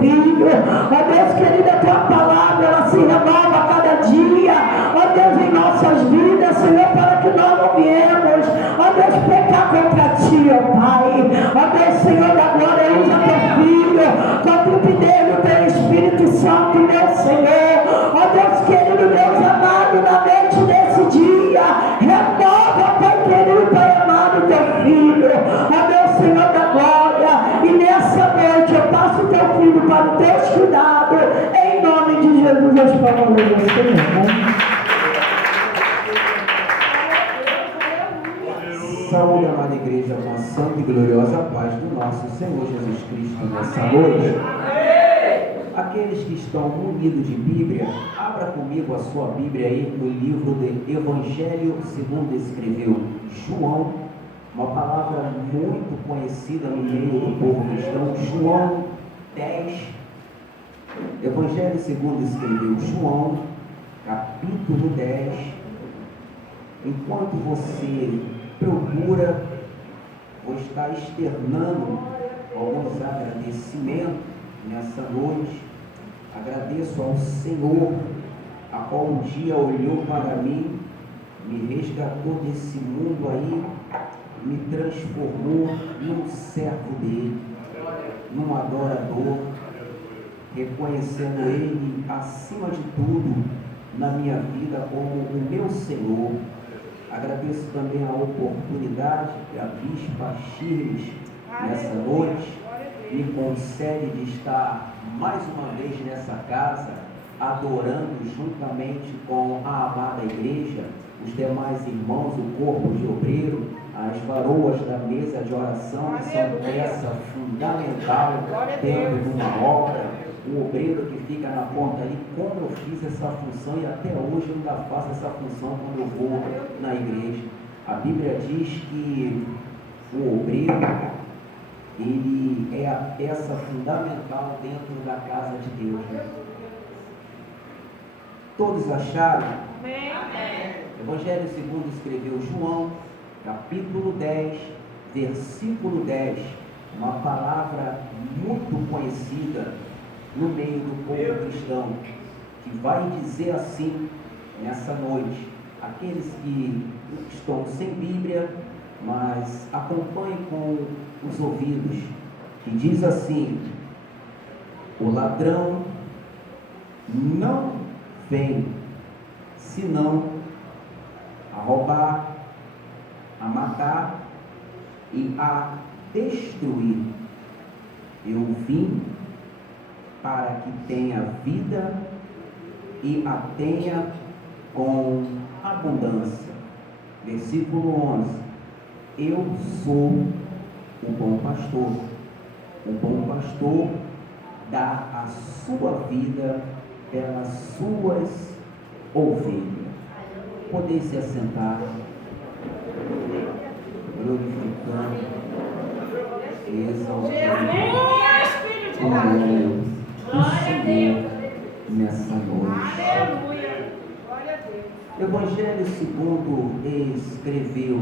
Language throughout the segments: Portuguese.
Filho. Ó Deus querido, a tua palavra, ela se renova a cada dia. Ó Deus, em nossas vidas, Senhor, para que nós não viemos, ó Deus, pecar contra ti, ó Pai. Ó Deus, Senhor da glória, usa teu Filho, com a trupidez do teu Espírito Santo, meu Senhor. Ó Deus querido, Deus amado, na noite desse dia, renova, Pai querido, Pai amado, teu Filho. Ó Deus, Senhor da glória, e nessa noite eu passo o teu Filho para o teu cuidado, em nome de Jesus, eu espero você, Senhor. Saúde, amada igreja, com a santa e gloriosa paz do nosso Senhor Jesus Cristo nessa noite. Aqueles que estão munidos de Bíblia, abra comigo a sua Bíblia aí no livro do Evangelho segundo escreveu João, uma palavra muito conhecida no meio do povo cristão, João 10. Evangelho segundo escreveu João, capítulo 10. Enquanto você procura ou está externando alguns agradecimentos nessa noite, agradeço ao Senhor, a qual um dia olhou para mim, me resgatou desse mundo aí, me transformou num servo dele, num adorador, reconhecendo ele acima de tudo na minha vida como o meu Senhor. Agradeço também a oportunidade que a Bispa Shirley nessa noite me concede de estar mais uma vez nessa casa, adorando juntamente com a amada igreja, os demais irmãos, o corpo de obreiro, as varoas da mesa de oração, que são peça fundamental dentro de uma obra. O obreiro que fica na porta ali, como eu fiz essa função e até hoje eu ainda faço essa função quando eu vou na igreja. A Bíblia diz que o obreiro, ele é a peça fundamental dentro da casa de Deus. Todos acharam? Amém. Evangelho segundo escreveu João, capítulo 10, versículo 10, uma palavra muito conhecida no meio do povo cristão, que vai dizer assim nessa noite, aqueles que estão sem Bíblia, mas acompanhem com os ouvidos, que diz assim: o ladrão não vem senão a roubar, a matar e a destruir. Eu vim para que tenha vida e a tenha com abundância. Versículo 11: eu sou o bom pastor. O bom pastor dá a sua vida pelas suas ovelhas. Poder se assentar, glorificando, exaltando o nome do Senhor nessa noite. Aleluia. Glória a Deus. Evangelho segundo escreveu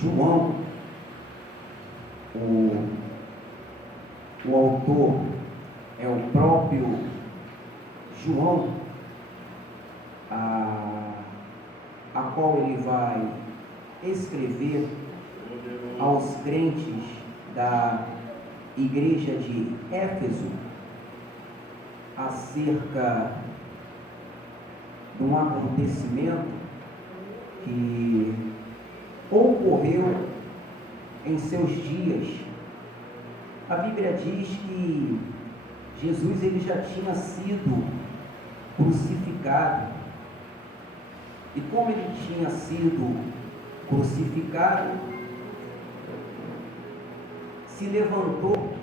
João, o autor é o próprio João, a qual ele vai escrever aos crentes da igreja de Éfeso acerca de um acontecimento que ocorreu em seus dias. A Bíblia diz que Jesus ele já tinha sido crucificado, e como ele tinha sido crucificado, se levantou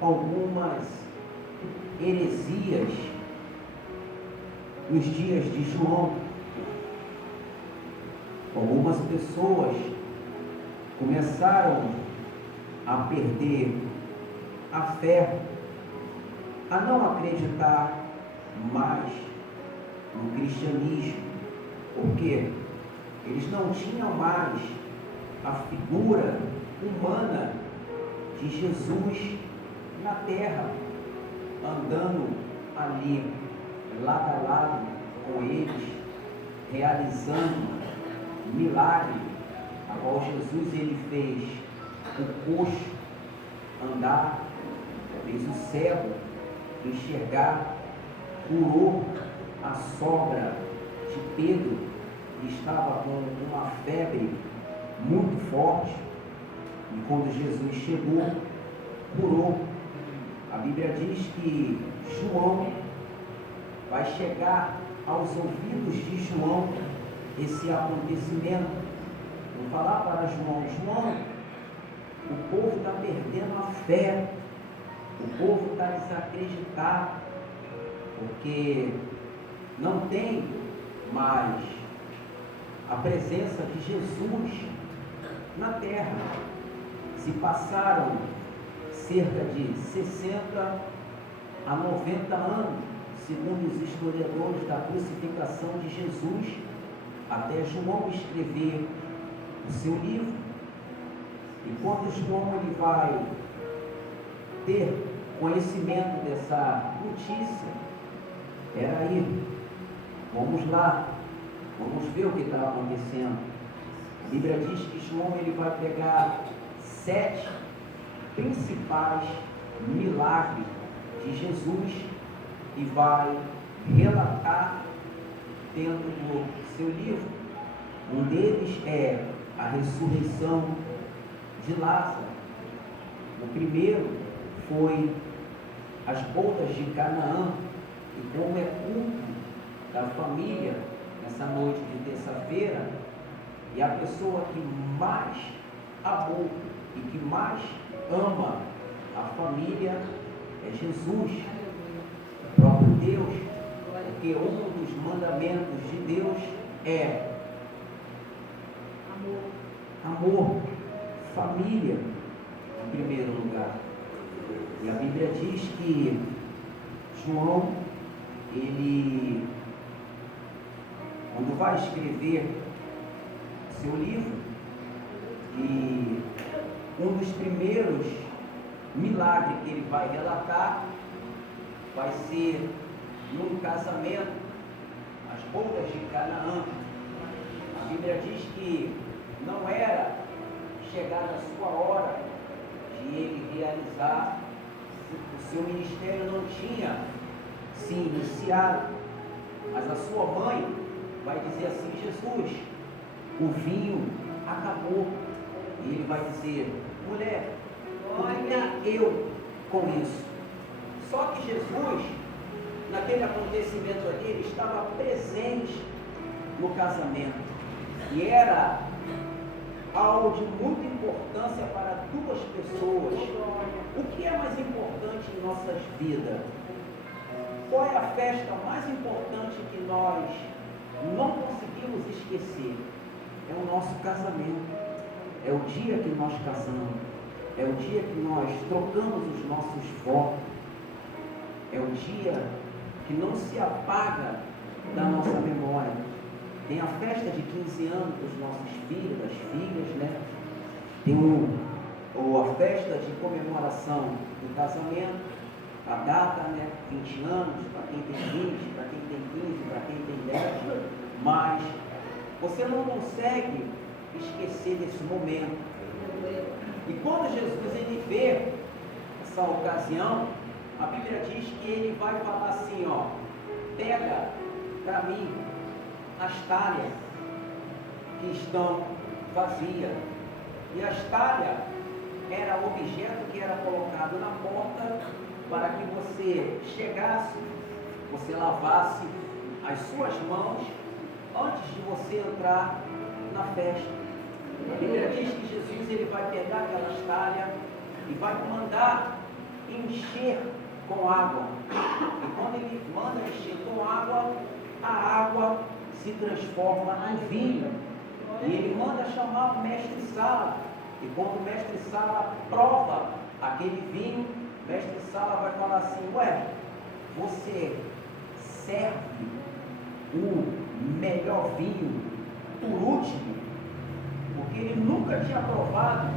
algumas heresias nos dias de João. Algumas pessoas começaram a perder a fé, a não acreditar mais no cristianismo, porque eles não tinham mais a figura humana de Jesus na terra. andando ali, lado a lado com eles, realizando milagre, a qual Jesus ele fez o coxo andar, fez o cego enxergar, curou a sogra de Pedro, que estava com uma febre muito forte, e quando Jesus chegou, curou. A Bíblia diz que João vai chegar aos ouvidos de João esse acontecimento. Vou falar para João: João, o povo está perdendo a fé, o povo está desacreditado, porque não tem mais a presença de Jesus na terra. Se passaram cerca de 60 a 90 anos, segundo os historiadores, da crucificação de Jesus, até João escrever o seu livro. E quando João ele vai ter conhecimento dessa notícia, peraí, vamos lá, vamos ver o que está acontecendo. A Bíblia diz que João ele vai pegar 7 principais milagres de Jesus e vai relatar dentro do seu livro. Um deles é a ressurreição de Lázaro. O primeiro foi as bodas de Canaã, e como é culto da família nessa noite de terça-feira, e a pessoa que mais amou e que mais ama a família é Jesus, o próprio Deus, porque um dos mandamentos de Deus é amor, família em primeiro lugar. E a Bíblia diz que João, ele, quando vai escrever seu livro, e um dos primeiros milagres que ele vai relatar vai ser num casamento, as bodas de Canaã. A Bíblia diz que não era chegada a sua hora de ele realizar, o seu ministério não tinha se iniciado, mas a sua mãe vai dizer assim: Jesus, o vinho acabou. E ele vai dizer: mulher, o que tem eu com isso? Só que Jesus, naquele acontecimento ali, ele estava presente no casamento, e era algo de muita importância para 2 pessoas. O que é mais importante em nossas vidas? Qual é a festa mais importante que nós não conseguimos esquecer? É o nosso casamento, é o dia que nós casamos, é o dia que nós trocamos os nossos votos, é o dia que não se apaga da nossa memória. Tem a festa de 15 anos dos nossos filhos, das filhas, né? Tem a festa de comemoração do casamento, a data, né? 20 anos, para quem tem 20, para quem tem 15, para quem tem 10, mas você não consegue esquecer desse momento. E quando Jesus ele vê essa ocasião, a Bíblia diz que ele vai falar assim, ó: pega para mim as talhas que estão vazias. E as talhas era o objeto que era colocado na porta para que você chegasse, você lavasse as suas mãos antes de você entrar na festa. A Bíblia diz que Jesus ele vai pegar aquelas talhas e vai mandar encher com água. E quando ele manda encher com água, a água se transforma em vinho. E ele manda chamar o mestre Sala. E quando o mestre Sala prova aquele vinho, o mestre Sala vai falar assim: ué, você serve o melhor vinho por último? Porque ele nunca tinha provado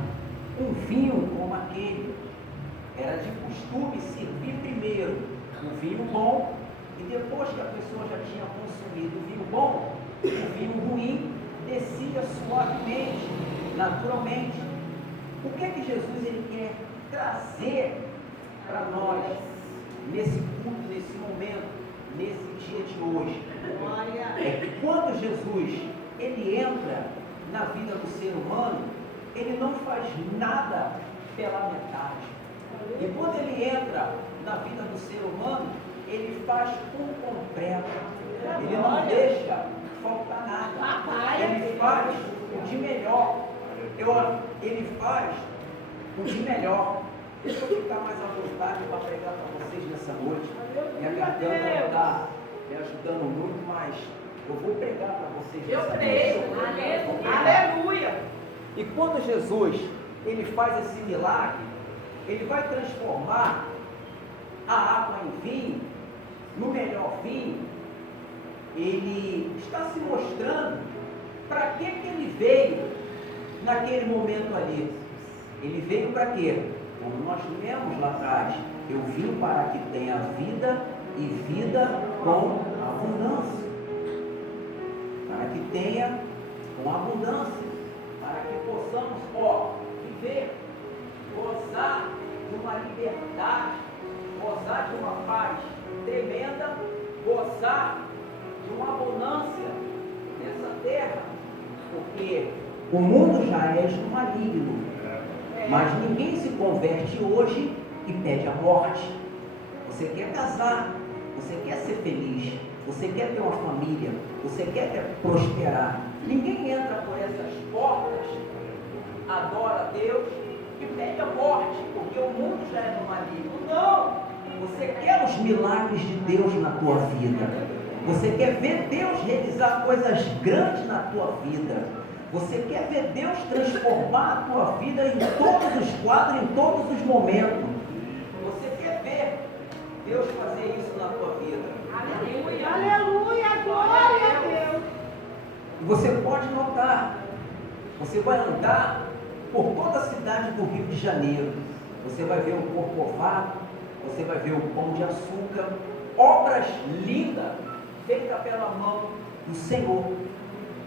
um vinho como aquele. Era de costume servir primeiro vinho bom, e depois que a pessoa já tinha consumido o vinho bom, o vinho ruim descia suavemente, naturalmente. O que é que Jesus ele quer trazer para nós nesse culto, nesse momento, nesse dia de hoje? É que quando Jesus ele entra na vida do ser humano, ele não faz nada pela metade. E quando ele entra na vida do ser humano, ele faz por completo. Ele não deixa faltar nada. Ele faz o de melhor. Ele faz o de melhor. Deixa eu ficar mais à vontade para pregar para vocês nessa noite. Minha garganta está me ajudando muito, mas eu vou pregar para vocês nessa noite. Eu creio. Aleluia. E quando Jesus ele faz esse milagre, ele vai transformar a água em vinho, no melhor vinho. Ele está se mostrando para que ele veio naquele momento ali. Ele veio para quê? Como nós lemos lá atrás, eu vim para que tenha vida e vida com abundância. Para que tenha com abundância. Para que possamos viver, gozar de uma liberdade, gozar de uma paz tremenda, gozar de uma abundância nessa terra, porque o mundo já é do maligno, mas ninguém se converte hoje e pede a morte. Você quer casar, você quer ser feliz, você quer ter uma família, você quer prosperar. Ninguém entra por essas portas, adora a Deus e pede a morte, porque o mundo já é do maligno. Não! Você quer os milagres de Deus na tua vida. Você quer ver Deus realizar coisas grandes na tua vida. Você quer ver Deus transformar a tua vida em todos os quadros, em todos os momentos. Você quer ver Deus fazer isso na tua vida. Aleluia. Aleluia. Glória a Deus. E você pode notar, você vai andar por toda a cidade do Rio de Janeiro. Você vai ver o Corcovado, você vai ver o Pão de Açúcar, obras lindas, feitas pela mão do Senhor.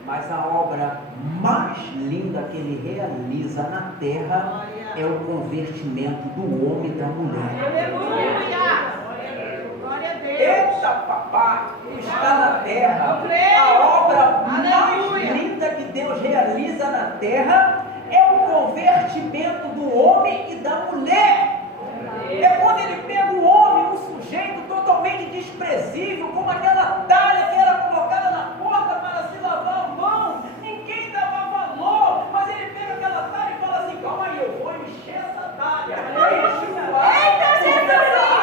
Mas a obra mais linda que Ele realiza na terra é o convertimento do homem e da mulher. Aleluia. Glória a Deus. Eita, papá, está na terra. A obra mais linda que Deus realiza na terra é o convertimento do homem e da mulher. É quando Ele pega o homem, um sujeito totalmente desprezível, como aquela talha que era colocada na porta para se lavar a mão. Ninguém dava valor, mas Ele pega aquela talha e fala assim: calma aí, eu vou encher essa talha. Eita, Jesus!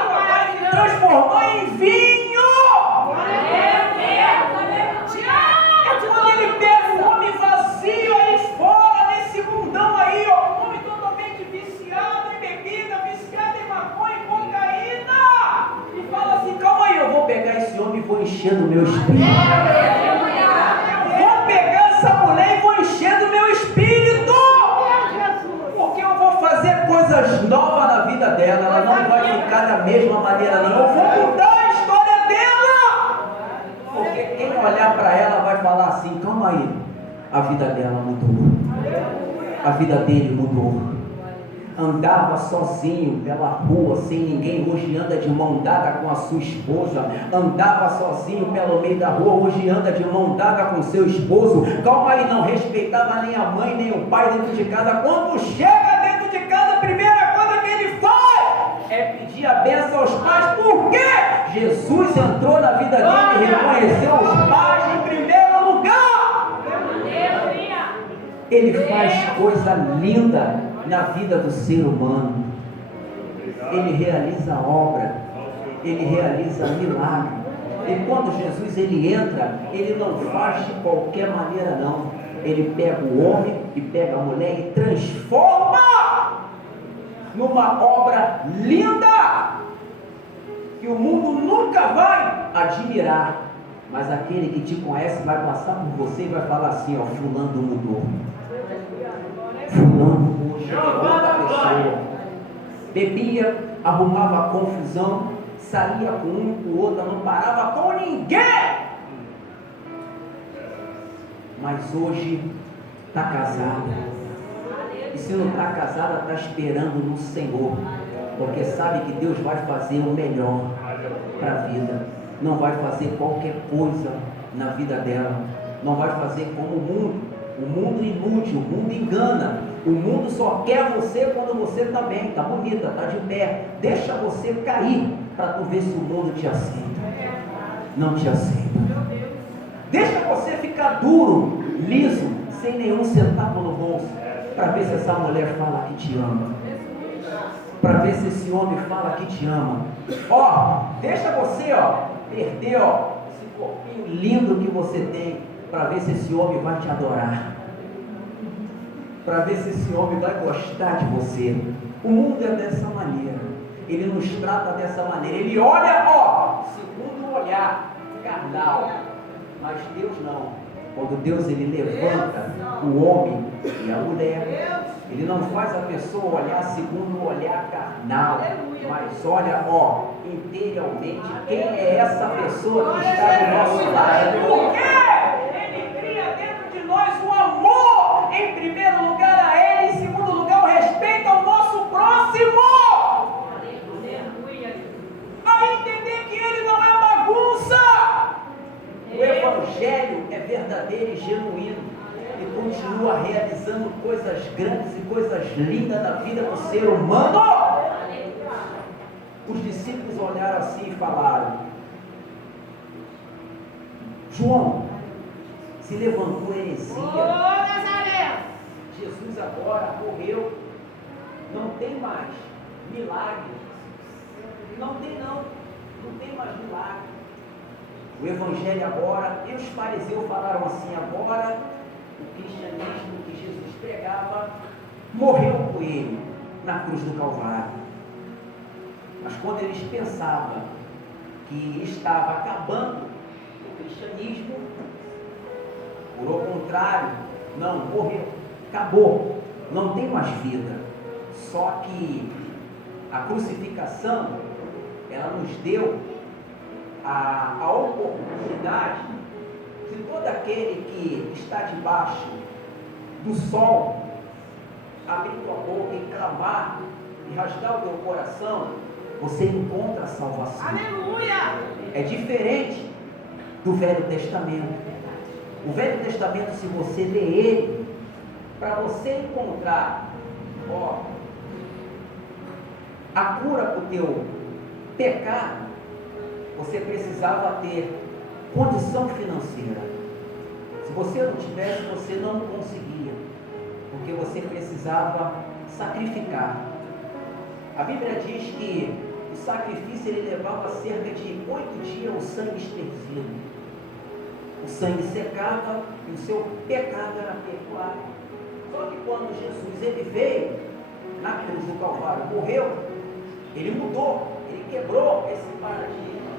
Vai se transformar em vinho. É quando Ele pega o homem vazio aí fora, nesse mundão aí, ó, um homem totalmente viciado em bebida, viciado em maconha, em cocaína, e fala assim: calma aí, eu vou pegar esse homem e vou encher do meu espírito. Vou pegar essa mulher e vou encher do meu espírito, porque eu vou fazer coisas novas na vida dela. Ela não vai ficar da mesma maneira, não. Eu vou mudar a história dela, porque quem olhar para ela vai falar assim: calma aí, a vida dela mudou, a vida dele mudou. Andava sozinho pela rua sem ninguém, hoje anda de mão dada com a sua esposa. Andava sozinho pelo meio da rua, hoje anda de mão dada com seu esposo. Calma aí, não respeitava nem a mãe nem o pai dentro de casa. Quando chega dentro de casa, a primeira coisa que ele faz é pedir a bênção aos pais. Por quê? Jesus entrou na vida dele e reconheceu os pais em primeiro lugar. Ele faz coisa linda na vida do ser humano. Ele realiza obra, ele realiza milagre. E quando Jesus ele entra, ele não faz de qualquer maneira não. Ele pega o homem e pega a mulher e transforma numa obra linda que o mundo nunca vai admirar. Mas aquele que te conhece vai passar por você e vai falar assim: ó, fulano mudou. Fulano hoje é outra pessoa. Bebia, arrumava confusão, saía com um, com o outro, não parava com ninguém. Mas hoje está casada. E se não está casada, está esperando no Senhor, porque sabe que Deus vai fazer o melhor para a vida. Não vai fazer qualquer coisa na vida dela. Não vai fazer como o mundo. O mundo ilude, o mundo engana. O mundo só quer você quando você está bem, está bonita, está de pé. Deixa você cair para tu ver se o mundo te aceita. Não te aceita. Deixa você ficar duro, liso, sem nenhum centavo no bolso, para ver se essa mulher fala que te ama. Para ver se esse homem fala que te ama. Deixa você, perder, esse corpinho lindo que você tem, para ver se esse homem vai te adorar. Para ver se esse homem vai gostar de você. O mundo é dessa maneira. Ele nos trata dessa maneira. Ele olha, segundo o olhar carnal. Mas Deus não. Quando Deus ele levanta o homem e a mulher, ele não faz a pessoa olhar segundo o olhar carnal, mas olha, interiormente, quem é essa pessoa que está do nosso lado? Porque ele cria dentro de nós o amor, em primeiro lugar a ele, em segundo lugar o respeito ao nosso próximo. A entender que ele não é bagunça. O Evangelho é verdadeiro e genuíno e continua realizando coisas grandes e coisas lindas na vida do ser humano. Os discípulos olharam assim e falaram: João, se levantou heresia. Jesus agora morreu. Não tem mais milagre. Não tem mais milagre. O Evangelho agora, e os fariseus falaram assim: agora o cristianismo que Jesus pregava morreu com ele na cruz do Calvário. Mas quando eles pensavam que estava acabando o cristianismo, por ao contrário, não, morreu, acabou, não tem mais vida. Só que a crucificação, ela nos deu a oportunidade de todo aquele que está debaixo do sol abrir tua boca e clamar e rasgar o teu coração, você encontra a salvação. Aleluia! É diferente do Velho Testamento. O Velho Testamento, se você ler ele, para você encontrar a cura para o teu pecado, você precisava ter condição financeira. Se você não tivesse, você não conseguia, porque você precisava sacrificar. A Bíblia diz que o sacrifício ele levava cerca de 8 dias o sangue esterzido. O sangue secava e o seu pecado era perdoado. Só que quando Jesus ele veio na cruz do Calvário, morreu, ele mudou, ele quebrou esse paradigma.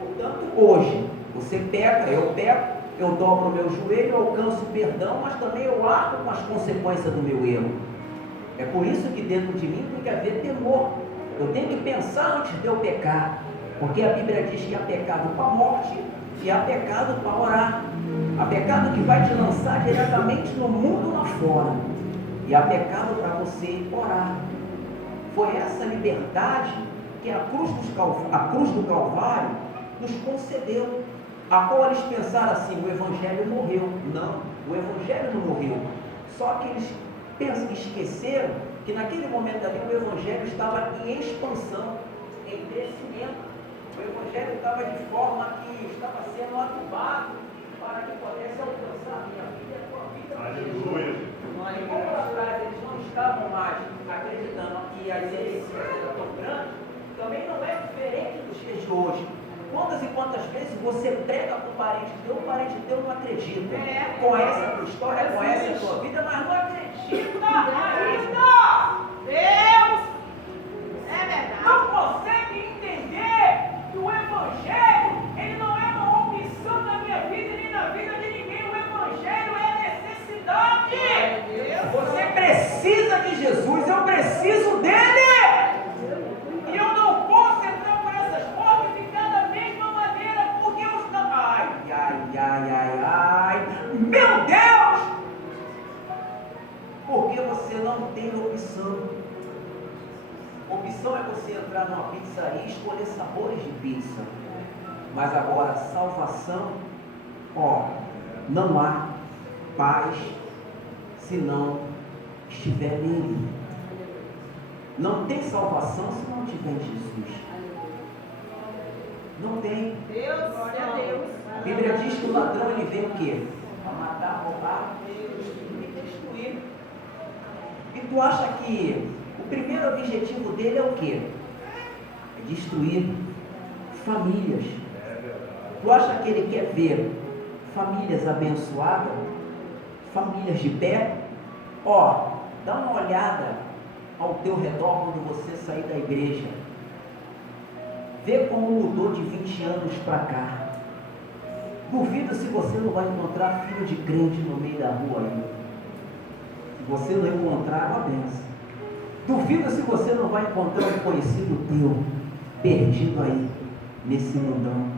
Portanto, hoje, você peca, eu peco, eu dobro o meu joelho, eu alcanço perdão, mas também eu arco com as consequências do meu erro. É por isso que dentro de mim tem que haver temor. Eu tenho que pensar antes de eu pecar, porque a Bíblia diz que há pecado para a morte e há pecado para orar. Há pecado que vai te lançar diretamente no mundo lá fora, e há pecado para você orar. Foi essa liberdade que a cruz do Calvário nos concedeu, a qual eles pensaram assim: o Evangelho morreu. Não, o Evangelho não morreu, só que eles esqueceram que naquele momento ali o Evangelho estava em expansão, em crescimento. O Evangelho estava de forma que estava sendo adubado para que pudesse alcançar a minha vida e a tua vida. Aleluia. E como lá atrás eles não estavam mais acreditando que as heresias eram tão grandes, também não é diferente dos dias de hoje. Quantas e quantas vezes você prega para o parente teu não acredita. Conhece a tua história, conhece a tua vida, mas não acredita ainda. Deus! É verdade. Não consegue entender que o Evangelho, ele não é uma opção na minha vida nem na vida de ninguém. O Evangelho é necessidade. Você precisa de Jesus, eu preciso dele. E eu não posso entrar por essas portas salvação é você entrar numa pizzaria e escolher sabores de pizza. Mas agora, salvação, não há paz se não estiver nele. Não tem salvação se não tiver em Jesus. Não tem. Deus, glória a Deus. A Bíblia diz que o ladrão ele vem o quê? Para matar, roubar e destruir. E tu acha que o primeiro objetivo dele é o quê? É destruir famílias. Tu acha que ele quer ver famílias abençoadas? Famílias de pé? Dá uma olhada ao teu redor quando você sair da igreja. Vê como mudou de 20 anos para cá. Duvido se você não vai encontrar filho de crente no meio da rua aí. Se você não encontrar, uma benção. Duvido se você não vai encontrar um conhecido teu perdido aí nesse mundão.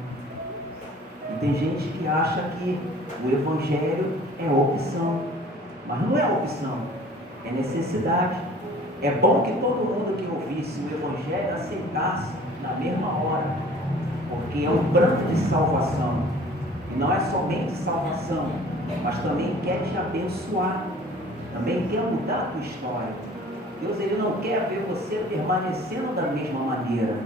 E tem gente que acha que o evangelho é opção, mas não é opção, é necessidade. É bom que todo mundo que ouvisse o evangelho aceitasse na mesma hora, porque é um plano de salvação. E não é somente salvação, mas também quer te abençoar, também quer mudar a tua história. Deus ele não quer ver você permanecendo da mesma maneira,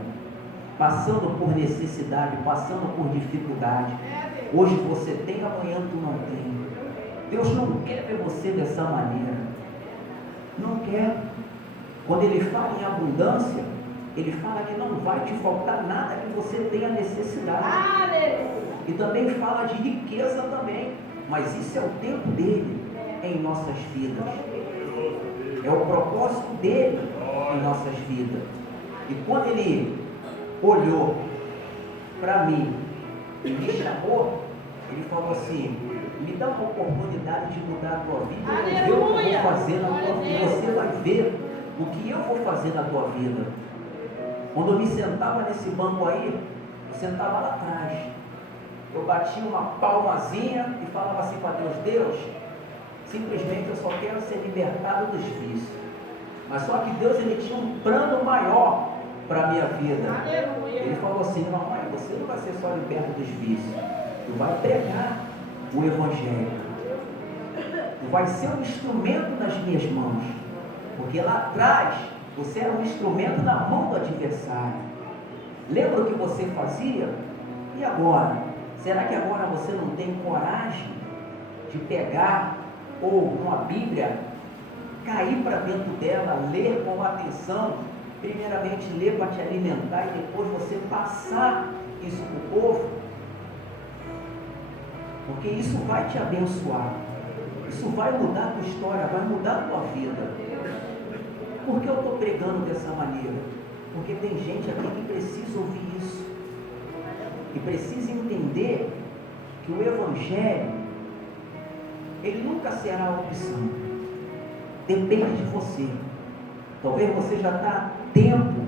passando por necessidade, passando por dificuldade. Hoje você tem, amanhã tu não tem. Deus não quer ver você dessa maneira. Não quer. Quando ele fala em abundância, ele fala que não vai te faltar nada que você tenha necessidade. E também fala de riqueza também. Mas isso é o tempo dele em nossas vidas. É o propósito dele em nossas vidas. E quando ele olhou para mim e me chamou, ele falou assim: me dá uma oportunidade de mudar a tua vida. Eu vou ver o que eu vou fazer na tua vida. Você vai ver o que eu vou fazer na tua vida. Quando eu me sentava nesse banco aí, eu sentava lá atrás. Eu batia uma palmazinha e falava assim para Deus: Deus, simplesmente eu só quero ser libertado dos vícios. Mas só que Deus ele tinha um plano maior para a minha vida. Ele falou assim: não, mãe, você não vai ser só liberto dos vícios. Tu vai pregar o evangelho. Tu vai ser um instrumento nas minhas mãos. Porque lá atrás você era um instrumento na mão do adversário. Lembra o que você fazia? E agora? Será que agora você não tem coragem de pegar ou uma Bíblia, cair para dentro dela, ler com atenção, primeiramente ler para te alimentar e depois você passar isso para o povo? Porque isso vai te abençoar, isso vai mudar a tua história, vai mudar a tua vida. Por que eu estou pregando dessa maneira? Porque tem gente aqui que precisa ouvir isso e precisa entender que o evangelho ele nunca será a opção. Depende de você. Talvez você já está há tempo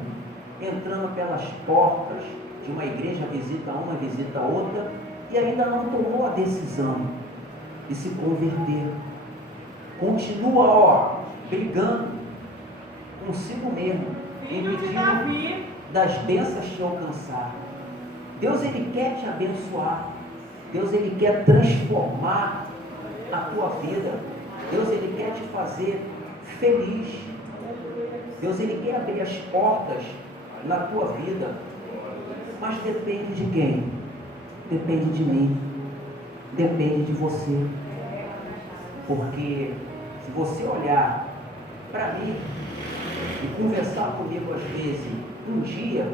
entrando pelas portas de uma igreja, visita uma, visita outra, e ainda não tomou a decisão de se converter. Continua, brigando consigo mesmo, impedindo das bênçãos te alcançar. Deus ele quer te abençoar. Deus ele quer transformar a tua vida. Deus ele quer te fazer feliz. Deus ele quer abrir as portas na tua vida. Mas depende de quem? Depende de mim. Depende de você. Porque se você olhar para mim e conversar comigo às vezes, um dia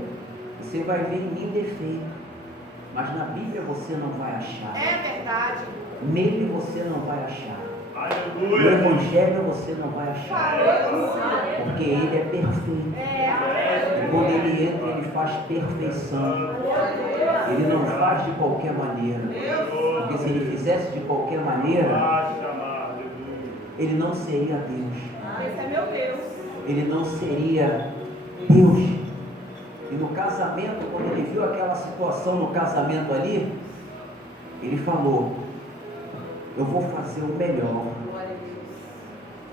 você vai ver em mim defeito, mas na Bíblia você não vai achar. É verdade. Nele você não vai achar. Aleluia. No Evangelho você não vai achar. Porque ele é perfeito. E quando ele entra, ele faz perfeição. Ele não faz de qualquer maneira. Porque se ele fizesse de qualquer maneira, ele não seria Deus. Esse é meu Deus. Ele não seria Deus. E no casamento, quando ele viu aquela situação no casamento ali, ele falou: eu vou fazer o melhor,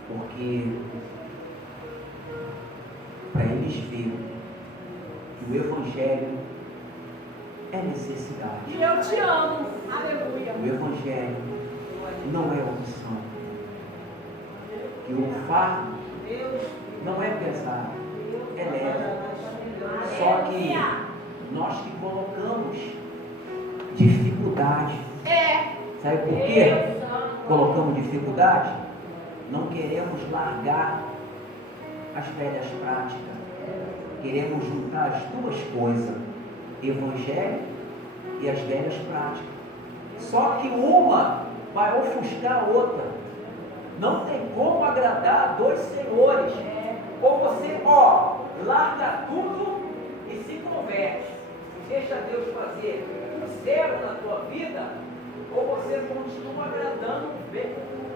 porque para eles verem O Evangelho é necessidade. E eu te amo. Aleluia. O Evangelho não é opção. E o fardo não é pesado, é leve. Só que nós que colocamos dificuldade. Sabe por quê? Colocamos dificuldade? Não queremos largar as velhas práticas. Queremos juntar as duas coisas, Evangelho e as velhas práticas. Só que uma vai ofuscar a outra. Não tem como agradar dois senhores. Ou você, larga tudo e se converte. Deixa Deus fazer o zero na tua vida, ou você continua agradando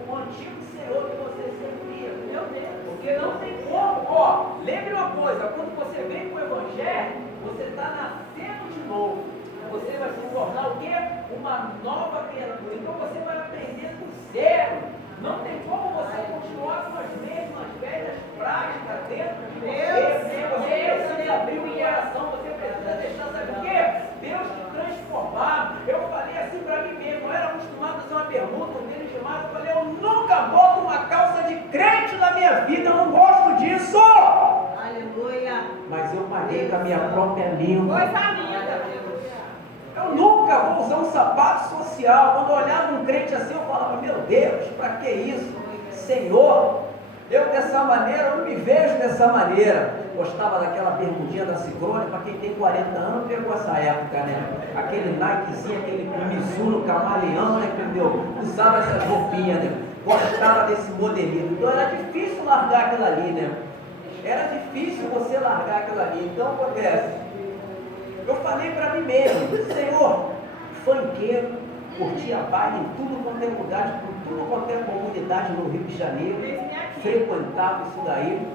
o antigo Senhor que você servia. Meu Deus. Porque não tem como. Lembre uma coisa, quando você vem com o Evangelho, você está nascendo de novo. Você vai se tornar o quê? Uma nova criatura. Então você vai aprender do zero. Não tem como você continuar com as mesmas velhas práticas dentro de você. Você precisa abrir o coração, você precisa deixar, sabe o quê? Deus te transformar. Eu falei assim para mim mesmo, eu era acostumado a fazer uma pergunta, um deles chamado, eu falei, eu nunca boto uma calça de crente na minha vida, eu não gosto disso. Aleluia. Mas eu paguei com a minha própria língua. Coisa linda. Eu nunca vou usar um sapato social. Quando eu olhava um crente assim, eu falava, meu Deus, para que isso? Senhor, eu dessa maneira, eu não me vejo dessa maneira. Gostava daquela bermudinha da Ciclone, para quem tem 40 anos, pegou essa época, né? Aquele Nikezinho, aquele Mizuno camaleão, né? Entendeu? Usava essas roupinhas, né? Gostava desse modelismo. Então era difícil largar aquilo ali, né? Era difícil você largar aquilo ali. Então acontece. Eu falei para mim mesmo, Senhor, funkeiro, curtia baile em tudo quanto é lugar, em tudo quanto é comunidade no Rio de Janeiro, frequentava isso daí,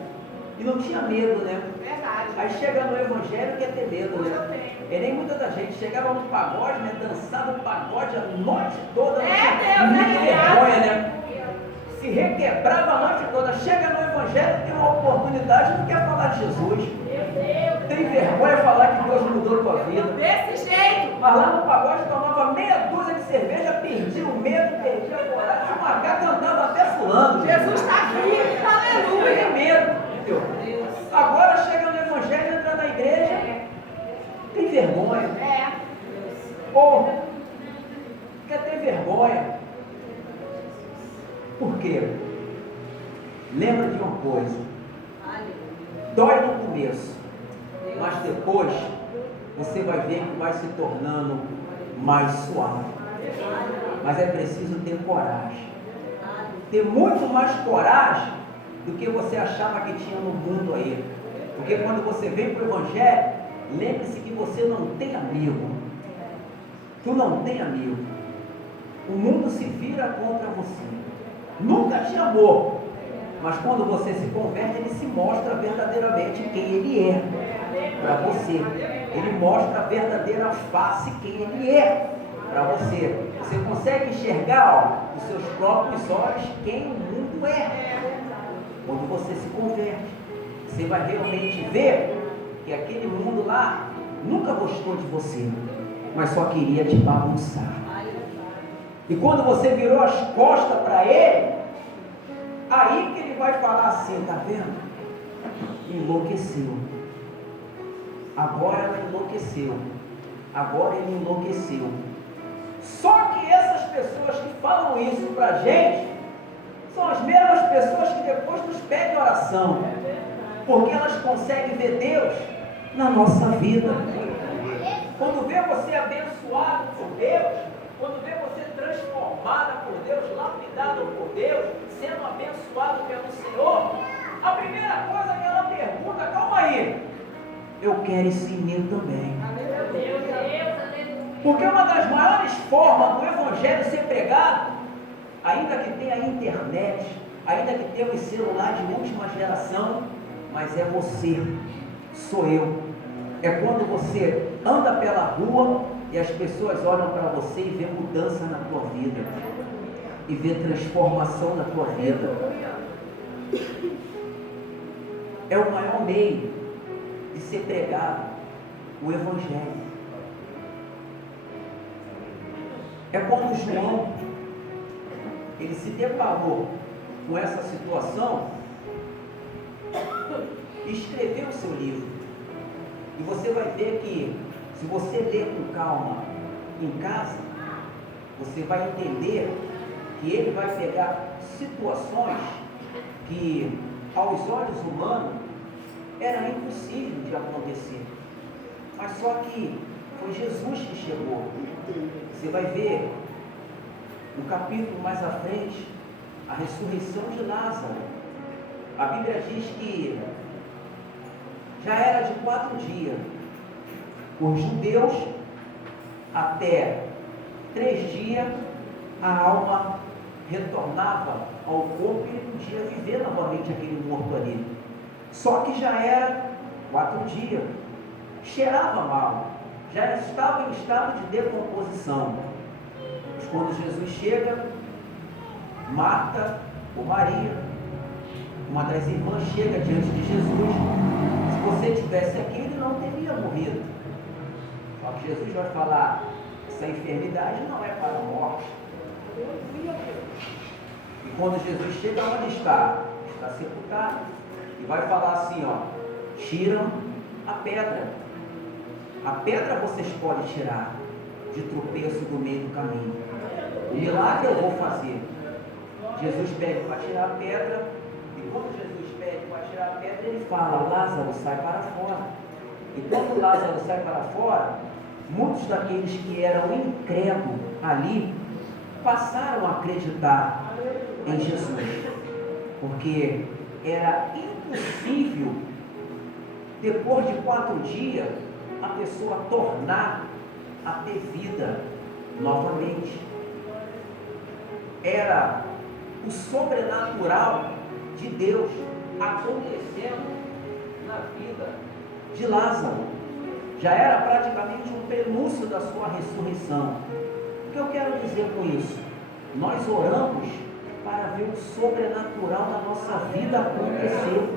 e não tinha medo, né? Verdade. Aí chega no Evangelho quer ter medo, né? E nem muita da gente chegava no pagode, né? Dançava o pagode a noite toda, muita vergonha, né? Se requebrava a noite toda, chega no Evangelho, tem uma oportunidade, não quer falar de Jesus. Tem vergonha de falar que Deus mudou a tua vida. Desse jeito. Mas lá no pagode tomava meia dúzia de cerveja, perdia o medo, perdia a coragem. O macaco andava até fulano. Jesus está aqui. Aleluia. Tem medo. Entendeu? Agora chega no Evangelho, entra na igreja, tem vergonha. Ou quer ter vergonha. Por quê? Lembra de uma coisa. Dói no começo, mas depois você vai ver que vai se tornando mais suave. Mas é preciso ter coragem. Ter muito mais coragem do que você achava que tinha no mundo aí. Porque quando você vem para o Evangelho, lembre-se que você não tem amigo. Tu não tem amigo. O mundo se vira contra você. Nunca te amou. Mas quando você se converte, ele se mostra verdadeiramente quem ele é para você. Ele mostra a verdadeira face quem ele é para você. Você consegue enxergar os seus próprios olhos quem o mundo é. Quando você se converte, você vai realmente ver que aquele mundo lá nunca gostou de você, mas só queria te bagunçar. E quando você virou as costas para ele, aí que ele vai falar assim, tá vendo? Enlouqueceu. Agora ela enlouqueceu. Agora ele enlouqueceu. Só que essas pessoas que falam isso pra gente são as mesmas pessoas que depois nos pedem oração. Porque elas conseguem ver Deus na nossa vida. Quando vê você abençoado por Deus, quando vê você transformada por Deus, lapidada por Deus, sendo abençoado pelo Senhor, a primeira coisa que ela pergunta, calma aí, eu quero isso em mim também. Porque uma das maiores formas do Evangelho ser pregado, ainda que tenha internet, ainda que tenha os celulares de última geração, mas é você, sou eu. É quando você anda pela rua e as pessoas olham para você e vê mudança na tua vida, e vê transformação na tua vida. É o maior meio de ser pregado. o Evangelho. É quando João, ele se deparou com essa situação e escreveu o seu livro. E você vai ver que, se você ler com calma em casa, você vai entender que ele vai pegar situações que, aos olhos humanos, era impossível de acontecer. Mas só que foi Jesus que chegou. Você vai ver, no capítulo mais à frente, a ressurreição de Lázaro. A Bíblia diz que já era de 4 dias. Os judeus, até 3 dias, a alma retornava ao corpo e ele podia viver novamente aquele morto ali. Só que já era 4 dias. Cheirava mal, já estava em estado de decomposição. Mas quando Jesus chega, Marta ou Maria, uma das irmãs, chega diante de Jesus. Se você tivesse aqui, ele não teria morrido. Só que Jesus vai falar: essa enfermidade não é para a morte. E quando Jesus chega, onde está? Está sepultado. E vai falar assim, ó: tiram a pedra. A pedra vocês podem tirar de tropeço do meio do caminho. O milagre eu vou fazer. Jesus pede para tirar a pedra. E quando Jesus pede para tirar a pedra, ele fala: Lázaro, sai para fora. E quando Lázaro sai para fora, muitos daqueles que eram incrédulos ali passaram a acreditar em Jesus, porque era impossível, depois de 4 dias, a pessoa tornar a ter vida novamente. Era o sobrenatural de Deus acontecendo na vida de Lázaro. Já era praticamente um prenúncio da sua ressurreição. O que eu quero dizer com isso? Nós oramos para ver o sobrenatural na nossa vida acontecer.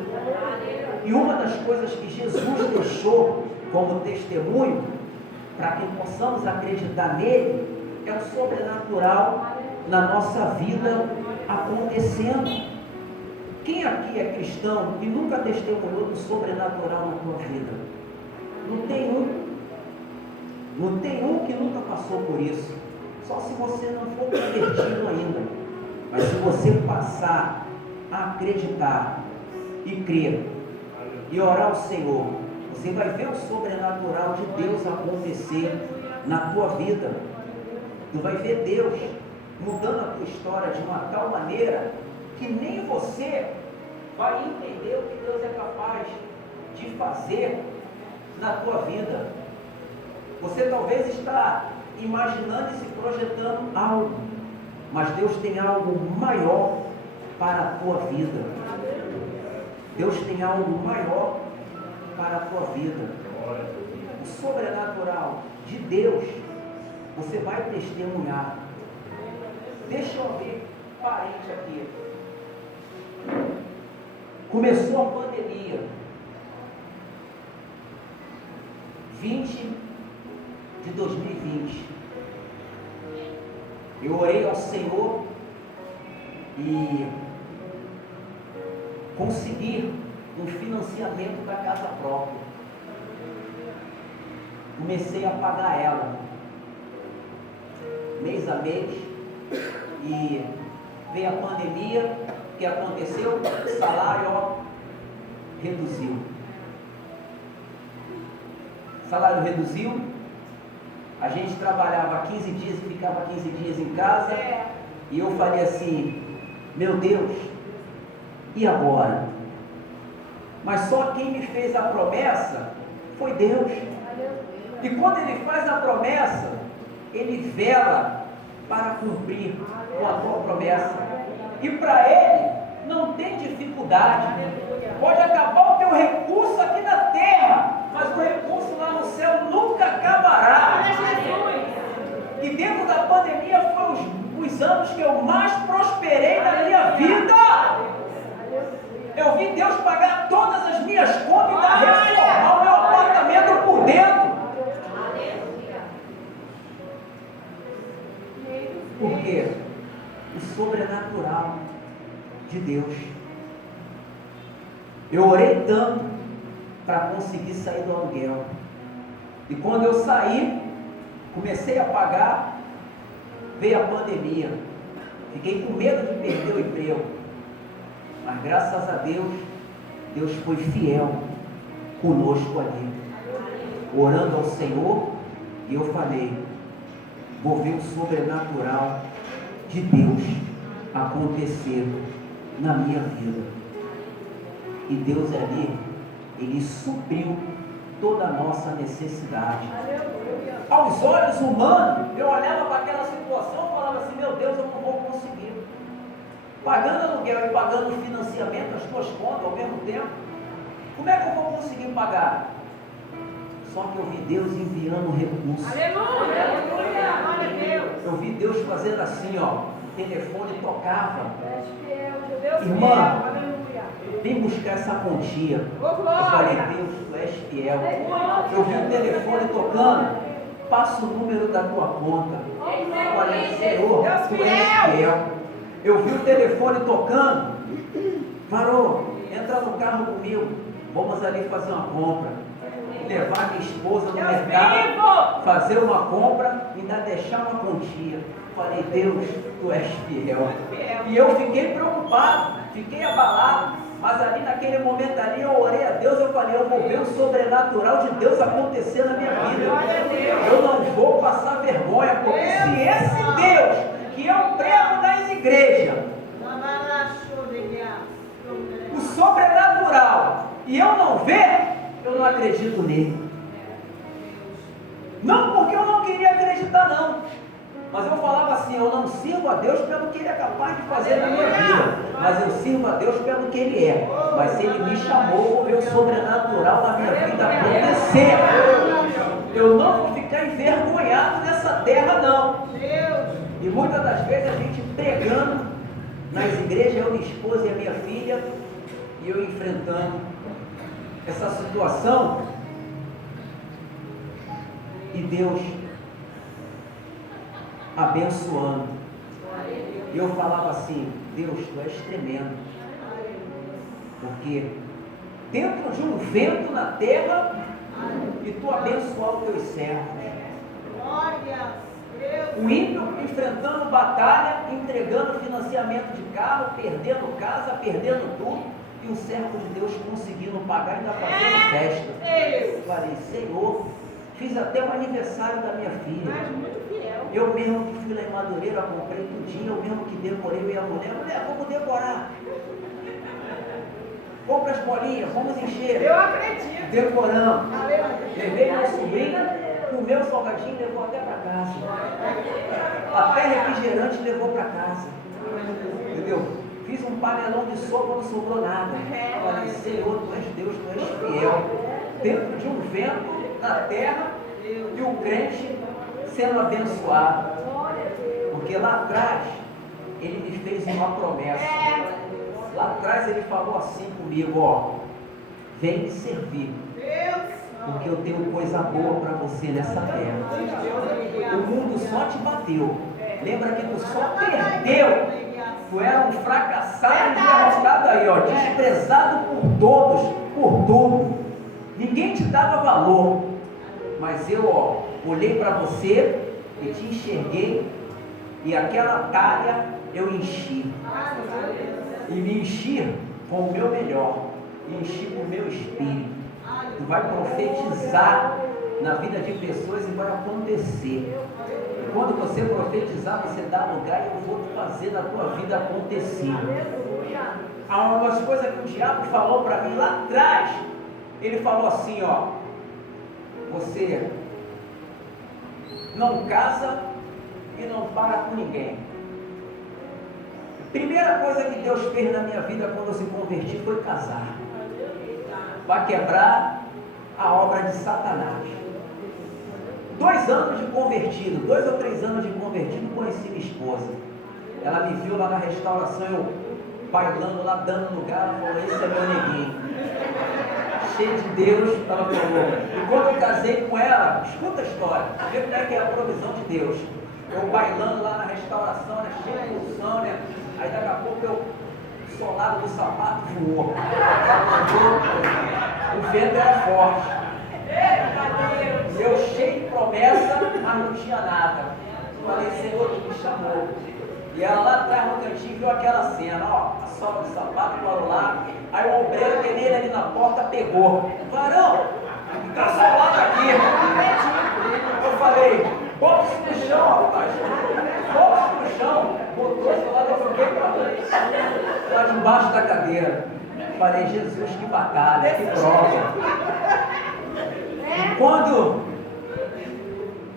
E uma das coisas que Jesus deixou como testemunho, para que possamos acreditar nele, é o sobrenatural na nossa vida acontecendo. Quem aqui é cristão e nunca testemunhou do sobrenatural na tua vida? Não tem um. Não tem um que nunca passou por isso. Só se você não for convertido ainda. Mas se você passar a acreditar e crer e orar ao Senhor, você vai ver o sobrenatural de Deus acontecer na tua vida. Tu vai ver Deus mudando a tua história de uma tal maneira que nem você vai entender o que Deus é capaz de fazer na tua vida. Você talvez está imaginando e se projetando algo, mas Deus tem algo maior para a tua vida. Deus tem algo maior para a tua vida. O sobrenatural de Deus, você vai testemunhar. Deixa eu ver parente aqui. Começou a pandemia, 20 de 2020. Eu orei ao Senhor e consegui um financiamento da casa própria. Comecei a pagar ela mês a mês, e veio a pandemia. O que aconteceu? O salário reduziu. O salário reduziu. A gente trabalhava 15 dias e ficava 15 dias em casa. E eu falei assim: meu Deus, e agora? Mas só quem me fez a promessa foi Deus. E quando Ele faz a promessa, Ele vela para cumprir com a tua promessa. E para Ele não tem dificuldade. Pode acabar o teu recurso aqui na terra, mas o recurso lá no céu nunca acabará. E dentro da pandemia foi os anos que eu mais prosperei na minha vida. Eu vi Deus pagar todas as minhas contas e reformar o meu apartamento por dentro. de Deus. Eu orei tanto para conseguir sair do aluguel. E quando eu saí, comecei a pagar, veio a pandemia. Fiquei com medo de perder o emprego. Mas graças a Deus, Deus foi fiel conosco ali. Orando ao Senhor, e eu falei, vou ver o sobrenatural de Deus acontecer na minha vida. E Deus ali, Ele supriu toda a nossa necessidade. Aos olhos humanos, eu olhava para aquela situação e falava assim, meu Deus, eu não vou conseguir. Pagando aluguel e pagando financiamento, as duas contas ao mesmo tempo, como é que eu vou conseguir pagar? Só que eu vi Deus enviando recursos. Aleluia! Glória a Deus! Eu vi Deus fazendo assim, ó, o telefone tocava. Deus Irmã, fiel, aleluia! vem buscar essa quantia. Ô, Eu glória! falei, Deus, tu és fiel. Eu vi o telefone tocando, passa o número da tua conta. Eu falei, Senhor, Deus tu és fiel. Eu vi o telefone tocando, parou, entra no carro comigo, vamos ali fazer uma compra. Levar minha esposa no mercado, fazer uma compra e ainda deixar uma quantia. Falei, Deus, tu és fiel. E eu fiquei preocupado, fiquei abalado, mas ali naquele momento ali eu orei a Deus, eu falei, eu vou ver o sobrenatural de Deus acontecer na minha vida. Eu não vou passar vergonha, porque se esse Deus que eu prego nas igrejas, o sobrenatural, e eu não ver, eu não acredito nele. Não porque eu não queria acreditar não, mas eu falava assim, eu não sirvo a Deus pelo que Ele é capaz de fazer na minha vida, mas eu sirvo a Deus pelo que Ele é. Mas se Ele me chamou, eu vou ver o sobrenatural na minha vida acontecer. Eu não vou ficar envergonhado nessa terra não. E muitas das vezes a gente pregando nas igrejas, eu, minha esposa e a minha filha, e eu enfrentando essa situação, e Deus abençoando. E eu falava assim, Deus, tu és tremendo, porque dentro de um vento na terra, e tu abençoar os teus servos. O ímpio enfrentando batalha, entregando financiamento de carro, perdendo casa, perdendo tudo, e o servo de Deus conseguindo pagar e ainda fazendo festa. Eu falei, Senhor, fiz até o aniversário da minha filha. Eu mesmo que fui lá em Madureira, comprei tudinho, eu mesmo que decorei, minha mulher, vamos decorar. Compra as bolinhas, vamos encher. Eu acredito. Decoramos. Levei meu sobrinho, comeu salgadinho, levou até para casa. Até refrigerante levou para casa. Entendeu? Fiz um panelão de sopa, não sobrou nada. Falei, Senhor, tu és Deus, tu és fiel. Dentro de um vento na terra, e o crente sendo abençoado. Porque lá atrás, Ele me fez uma promessa. Lá atrás Ele falou assim comigo, ó, vem me servir, porque eu tenho coisa boa para você nessa terra. O mundo só te bateu. Lembra que tu só perdeu. Tu era um fracassado e derrotado aí, ó, desprezado por todos, por tudo. Ninguém te dava valor. Mas eu, ó, olhei para você e te enxerguei, e aquela talha eu enchi. E me enchi com o meu melhor, e enchi com o meu espírito. Tu vai profetizar na vida de pessoas e vai acontecer. E quando você profetizar, você dá lugar e eu vou fazer na tua vida acontecer. Há umas coisas que o diabo falou para mim lá atrás. Ele falou assim, ó, você não casa e não para com ninguém. Primeira coisa que Deus fez na minha vida quando eu se converti foi casar, para quebrar a obra de Satanás. 2 anos de convertido, 2 ou 3 anos de convertido, conheci minha esposa. Ela me viu lá na restauração, eu bailando lá, dando lugar, ela falou, esse é meu neguinho, cheio de Deus, ela falou. E quando eu casei com ela, escuta a história, vê como é que é a provisão de Deus. Eu bailando lá na restauração, né, cheio de unção, né? Aí daqui a pouco eu o solado do sapato voou. O vento era forte. Eu cheio de promessa, mas não tinha nada. Falei, Senhor, que me chamou. E ela lá atrás no cantinho viu aquela cena, ó, a sola do sapato parou lá. Aí o obreiro que nele ali na porta pegou. Varão, tá solado aqui. Eu falei, bota isso no chão, rapaz. Bota isso no chão. Botou o solado, eu fiquei lá debaixo da cadeira. Falei, Jesus, que batalha, que prova. E quando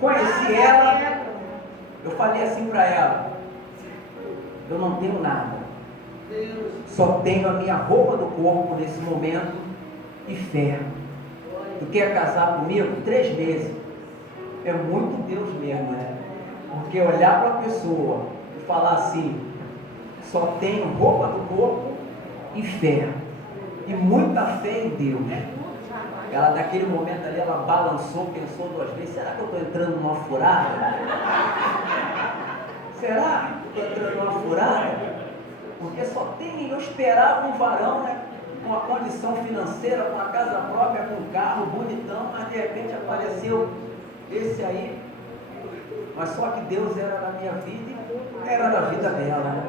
conheci ela, eu falei assim para ela, eu não tenho nada, só tenho a minha roupa do corpo nesse momento e fé. Tu quer casar comigo? 3 meses. É muito Deus mesmo, né? Porque olhar para a pessoa e falar assim, só tenho roupa do corpo e fé. E muita fé em Deus. Ela naquele momento ali, ela balançou, pensou 2 vezes, será que eu estou entrando numa furada? Será que eu estou entrando numa furada? Porque só tem, eu esperava um varão, né? Com uma condição financeira, com uma casa própria, com um carro bonitão, mas de repente apareceu esse aí. Mas só que Deus era na minha vida e era na vida dela, né?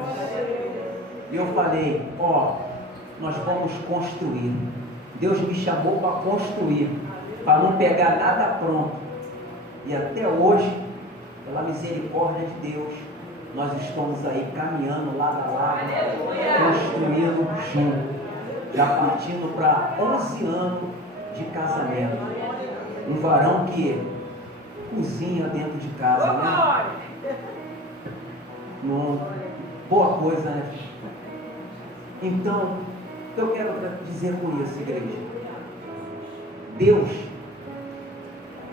E eu falei, ó, nós vamos construir. Deus me chamou para construir, para não pegar nada pronto. E até hoje, pela misericórdia de Deus, nós estamos aí caminhando lado a lado, construindo junto. Já partindo para 11 anos de casamento. Um varão que cozinha dentro de casa, né? Boa coisa, né? Então, eu quero dizer com isso, igreja. Deus,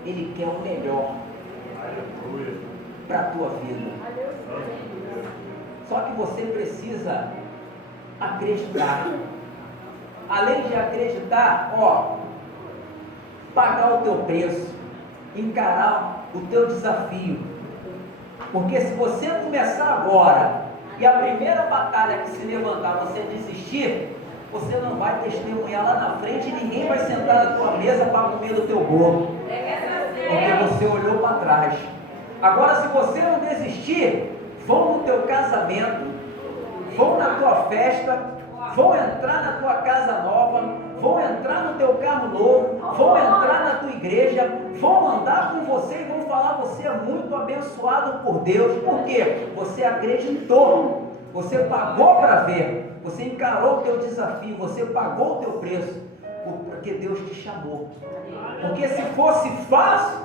Ele quer o melhor para a tua vida. Só que você precisa acreditar. Além de acreditar, ó, pagar o teu preço, encarar o teu desafio. Porque se você começar agora e a primeira batalha que se levantar você desistir, você não vai testemunhar lá na frente e ninguém vai sentar na tua mesa para comer do teu bolo. Porque você olhou para trás. Agora, se você não desistir, vão no teu casamento, vão na tua festa, vão entrar na tua casa nova, vão entrar no teu carro novo, vão entrar na tua igreja, vão andar com você e vão falar, você é muito abençoado por Deus. Por quê? Você acreditou, você pagou para ver, você encarou o teu desafio, você pagou o teu preço, porque Deus te chamou. Porque se fosse fácil,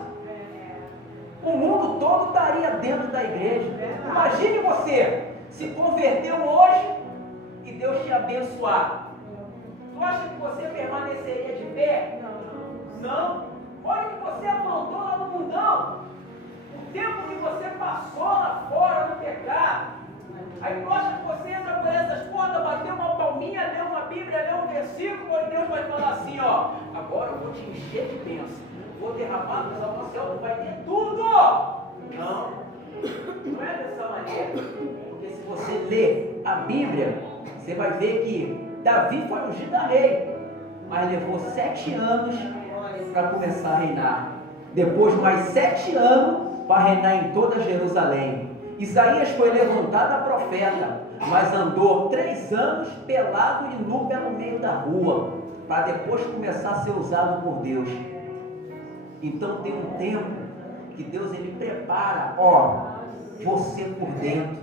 o mundo todo estaria dentro da igreja. Imagine você se converteu hoje e Deus te abençoar. Tu acha que você permaneceria de pé? Não. Olha o que você aprontou lá no mundão. O tempo que você passou lá fora no pecado. Aí tu acha que você entra por essas portas, bateu uma palminha, leu uma Bíblia, leu um versículo, e Deus vai falar assim, ó, agora eu vou te encher de bênção. Vou derramar no céu, tu vai ter tudo. Não. Não é dessa maneira. Porque se você ler a Bíblia, você vai ver que Davi foi ungido a rei, mas levou 7 anos para começar a reinar. Depois mais 7 anos para reinar em toda Jerusalém. Isaías foi levantado a profeta, mas andou 3 anos pelado e nu pelo meio da rua, para depois começar a ser usado por Deus. Então tem um tempo que Deus ele prepara, ó, você por dentro.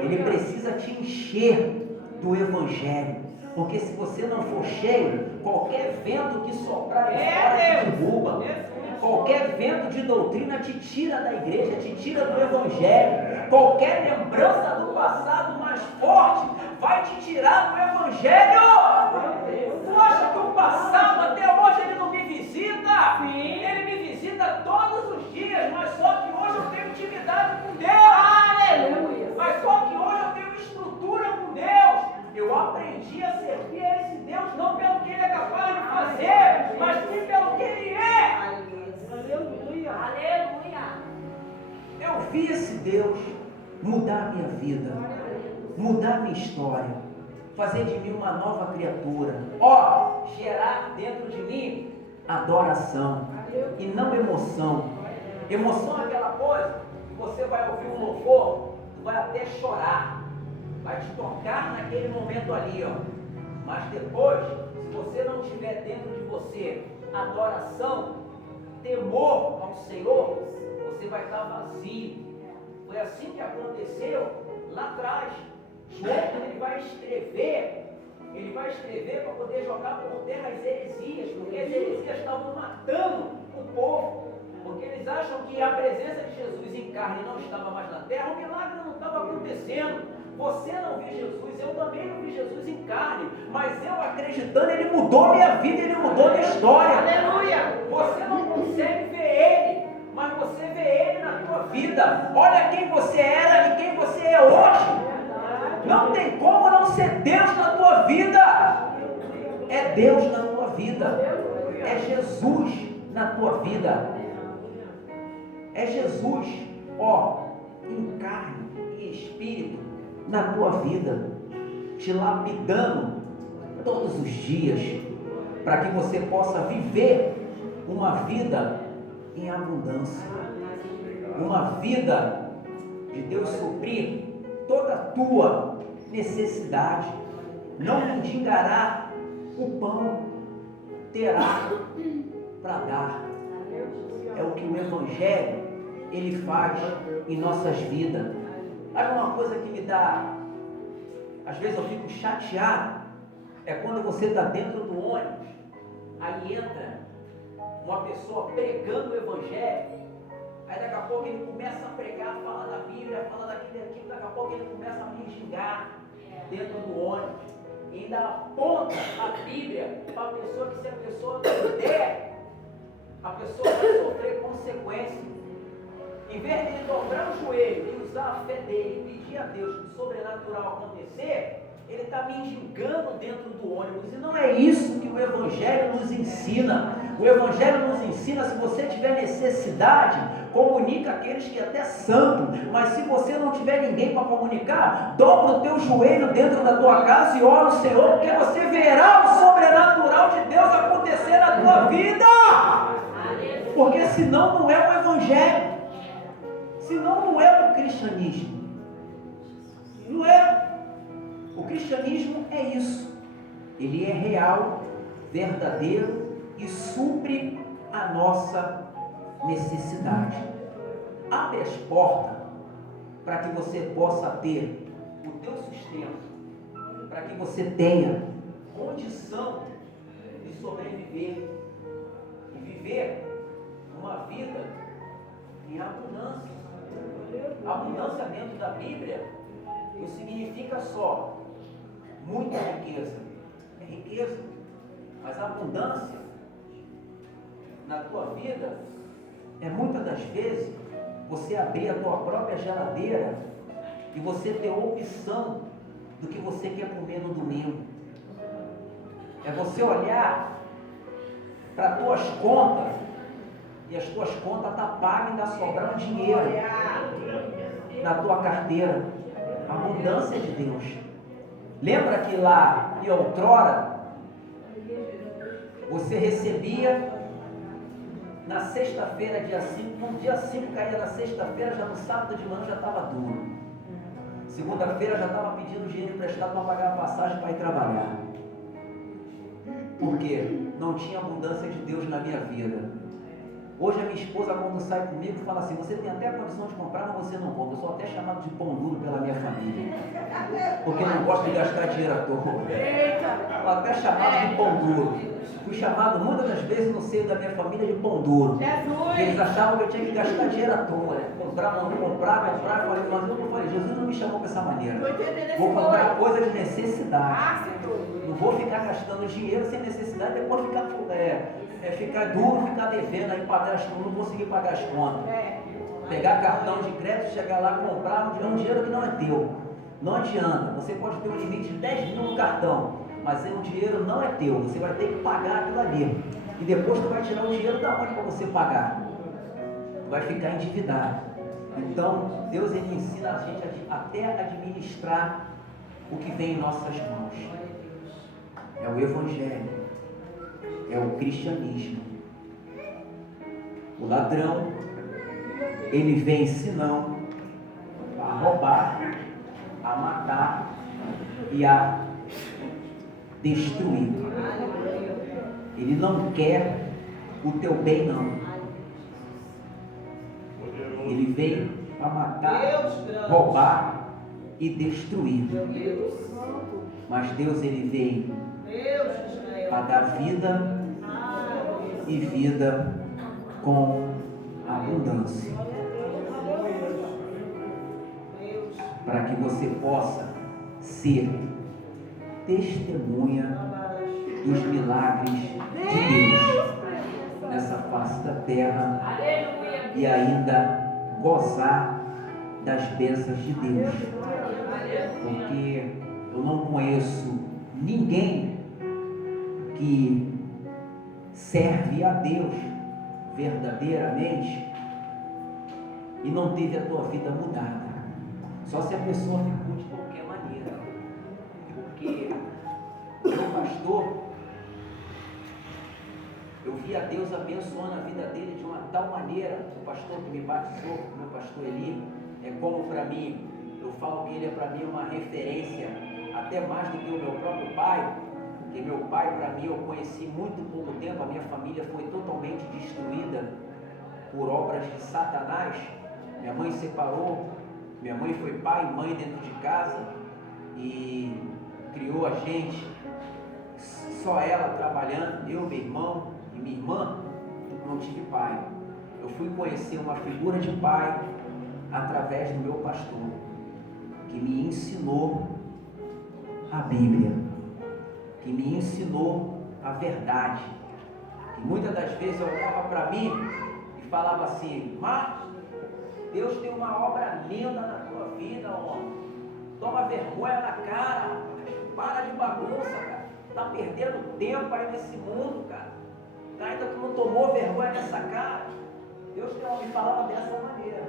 Ele precisa te encher do Evangelho. Porque se você não for cheio, qualquer vento que soprar de fora te derruba. Qualquer vento de doutrina te tira da igreja, te tira do Evangelho. Qualquer lembrança do passado mais forte vai te tirar do Evangelho. Tu acha que o passado até hoje ele não me visita? Sim. Ele me visita todos os dias, mas só que hoje eu tenho intimidade com Deus. Aleluia. Mas só que hoje eu tenho estrutura com Deus. Eu aprendi a servir a esse Deus não pelo que Ele é capaz de fazer, mas sim pelo que Ele é. Aleluia. Aleluia. Eu vi esse Deus mudar a minha vida, mudar a minha história. fazer de mim uma nova criatura. Ó, gerar dentro de mim adoração e não emoção. Emoção é aquela coisa que você vai ouvir um louvor, tu vai até chorar, vai te tocar naquele momento ali, ó. Mas depois, se você não tiver dentro de você adoração, temor ao Senhor, você vai estar vazio. Foi assim que aconteceu lá atrás. João, ele vai escrever para poder jogar por terra as heresias, porque as heresias estavam matando o povo, porque eles acham que a presença de Jesus em carne não estava mais na terra, o milagre não estava acontecendo. Você não viu Jesus, eu também não vi Jesus em carne, mas eu acreditando, ele mudou minha vida, ele mudou minha história. Aleluia! Você não consegue ver ele, mas você vê ele na tua vida. Olha quem você era e quem você é hoje. Não tem como não ser Deus na tua vida. É Deus na tua vida. É Jesus na tua vida. É Jesus, ó, em carne e espírito na tua vida, te lapidando todos os dias, para que você possa viver uma vida em abundância, uma vida de Deus suprir toda a tua necessidade. Não mendigará o pão, terá para dar. É o que o Evangelho ele faz em nossas vidas. Sabe uma coisa que me dá, às vezes eu fico chateado, é quando você está dentro do ônibus, aí entra uma pessoa pregando o Evangelho, aí daqui a pouco ele começa a pregar, fala da Bíblia, fala daquilo e daquilo, daqui a pouco ele começa a mendigar dentro do ônibus, e ainda aponta a Bíblia para a pessoa, que se a pessoa não der, a pessoa vai sofrer consequências. Em vez de ele dobrar o joelho e usar a fé dele e pedir a Deus que o sobrenatural acontecer, ele está mendigando dentro do ônibus. E não é isso que o Evangelho nos ensina. O Evangelho nos ensina, se você tiver necessidade, comunica aqueles que até santo. Mas se você não tiver ninguém para comunicar, dobra o teu joelho dentro da tua casa e ora ao Senhor, porque você verá o sobrenatural de Deus acontecer na tua vida. Porque senão não é o Evangelho. Senão não é o cristianismo. Não é. O cristianismo é isso. Ele é real, verdadeiro e supre a nossa necessidade. Abre as portas para que você possa ter o teu sustento, para que você tenha condição de sobreviver e viver uma vida em abundância. Abundância dentro da Bíblia não significa só muita riqueza. É riqueza, mas a abundância na tua vida é muitas das vezes você abrir a tua própria geladeira e você ter opção do que você quer comer no domingo. É você olhar para as tuas contas e as tuas contas estão pagas e está sobrando dinheiro na tua carteira. Abundância de Deus. Lembra que lá e outrora você recebia na sexta-feira, dia 5, no dia 5 caía na sexta-feira, já no sábado de manhã já estava duro. Segunda-feira já estava pedindo dinheiro emprestado para pagar a passagem para ir trabalhar. Por quê? Não tinha abundância de Deus na minha vida. Hoje a minha esposa, quando sai comigo, fala assim: você tem até a condição de comprar, mas você não compra. Eu sou até chamado de pão duro pela minha família, porque não gosto de gastar dinheiro à toa. Eu até chamado de pão duro. Fui chamado muitas das vezes no seio da minha família de pão duro. Porque eles achavam que eu tinha que gastar dinheiro à toa, né? Comprar. Eu falei, mas eu não falei, Jesus não me chamou dessa maneira. Vou comprar coisa de necessidade. Não vou ficar gastando dinheiro sem necessidade, depois ficar duro, ficar devendo aí, pagar as contas, não conseguir pagar as contas. Pegar cartão de crédito, chegar lá, comprar um dinheiro que não é teu. Não adianta. Você pode ter um limite de 10 mil no cartão, mas o dinheiro não é teu. Você vai ter que pagar aquilo ali. E depois tu vai tirar o dinheiro da onde para você pagar? Tu vai ficar endividado. Então, Deus ele ensina a gente até a administrar o que vem em nossas mãos. É o Evangelho, é o cristianismo. O ladrão, ele vem senão a roubar, a matar e a destruir. Ele não quer o teu bem, não. Ele veio para matar, roubar e destruir. Mas Deus, ele veio para dar vida e vida com abundância. Para que você possa ser testemunha dos milagres de Deus nessa face da terra e ainda gozar das bênçãos de Deus. Porque eu não conheço ninguém que serve a Deus verdadeiramente e não teve a tua vida mudada. Só se a pessoa ficou de qualquer maneira. Porque meu pastor, eu vi a Deus abençoando a vida dele de uma tal maneira. O pastor que me batizou, meu pastor Eli, é como para mim, eu falo que ele é para mim uma referência, até mais do que o meu próprio pai. Porque meu pai, para mim, eu conheci muito pouco tempo. A minha família foi totalmente destruída por obras de Satanás. Minha mãe separou, minha mãe foi pai e mãe dentro de casa e criou a gente, só ela trabalhando, eu, meu irmão e minha irmã, não tive pai. Eu fui conhecer uma figura de pai através do meu pastor, que me ensinou a Bíblia, que me ensinou a verdade, que muitas das vezes eu olhava para mim e falava assim: Marcos, Deus tem uma obra linda na tua vida, homem. Toma vergonha na cara, para de bagunça, cara. Tá perdendo tempo aí nesse mundo, cara. Ainda tu não tomou vergonha nessa cara. Deus me falava dessa maneira.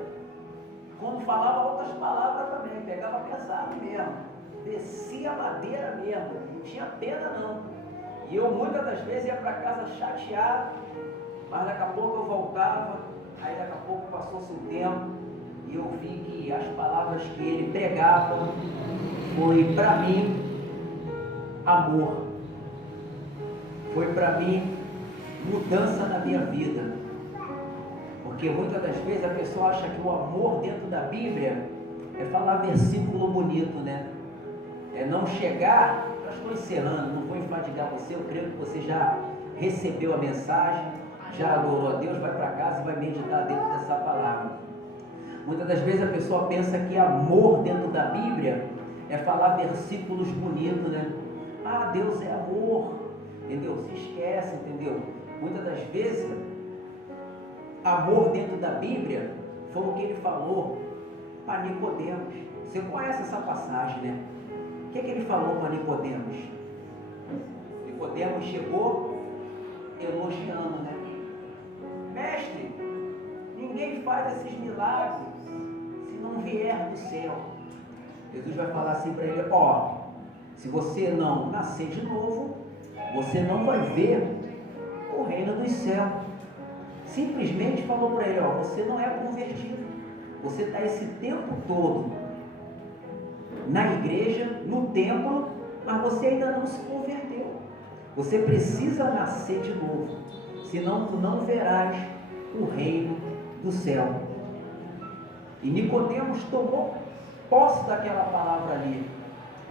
Quando falava outras palavras também, pegava pesado mesmo. Descia a madeira mesmo, não tinha pena não. E eu muitas das vezes ia para casa chateado, mas daqui a pouco eu voltava, aí daqui a pouco passou-se um tempo e eu vi que as palavras que ele pregava foi para mim amor, foi para mim mudança na minha vida. Porque muitas das vezes a pessoa acha que o amor dentro da Bíblia é falar versículo bonito, né? É não chegar, eu estou encerrando, não vou enfadigar você, eu creio que você já recebeu a mensagem, já adorou a Deus, vai para casa e vai meditar dentro dessa palavra. Muitas das vezes a pessoa pensa que amor dentro da Bíblia é falar versículos bonitos, né? Ah, Deus é amor, entendeu? Se esquece, entendeu? Muitas das vezes, amor dentro da Bíblia foi o que ele falou para Nicodemos. Você conhece essa passagem, né? O que ele falou para Nicodemos? Nicodemos chegou elogiando, né? Mestre, ninguém faz esses milagres se não vier do céu. Jesus vai falar assim para ele: ó, se você não nascer de novo, você não vai ver o reino dos céus. Simplesmente falou para ele: ó, você não é convertido. Você está esse tempo todo na igreja, no templo, mas você ainda não se converteu. Você precisa nascer de novo, senão tu não verás o reino do céu. E Nicodemos tomou posse daquela palavra ali.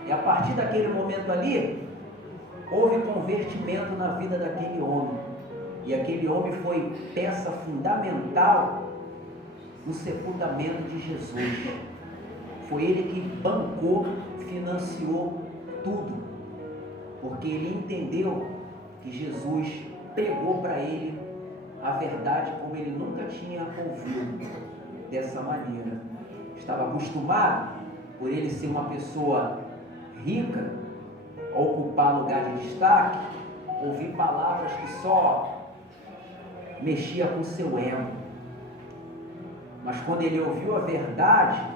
E a partir daquele momento ali, houve convertimento na vida daquele homem. E aquele homem foi peça fundamental no sepultamento de Jesus. Foi ele que bancou, financiou tudo. Porque ele entendeu que Jesus pregou para ele a verdade como ele nunca tinha ouvido dessa maneira. Estava acostumado, por ele ser uma pessoa rica, a ocupar lugar de destaque, ouvir palavras que só mexia com o seu ego. Mas quando ele ouviu a verdade,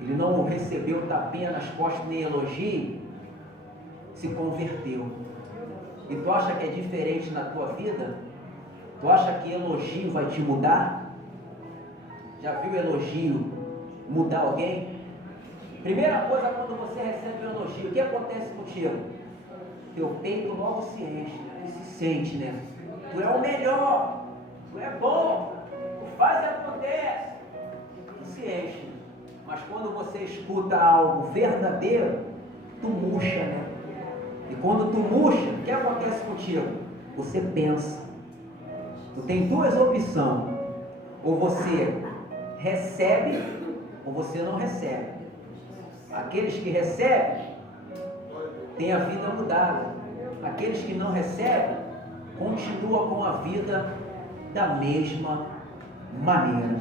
ele não recebeu tapinha nas costas nem elogio, se converteu. E tu acha que é diferente na tua vida? Tu acha que elogio vai te mudar? Já viu elogio mudar alguém? Primeira coisa, quando você recebe um elogio, o que acontece contigo? Teu peito logo se enche, né? Tu se sente, né? Tu é o melhor, tu é bom, tu faz e acontece. Tu se enche. Mas quando você escuta algo verdadeiro, tu murcha, né? E quando tu murcha, o que acontece contigo? Você pensa. Tu tem duas opções. Ou você recebe, ou você não recebe. Aqueles que recebem, têm a vida mudada. Aqueles que não recebem, continuam com a vida da mesma maneira.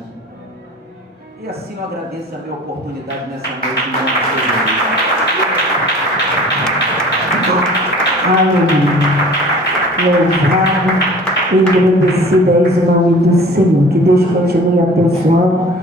E assim eu agradeço a minha oportunidade nessa noite. Aleluia. Louvado e agradecido és o nome do Senhor. Que Deus continue abençoando.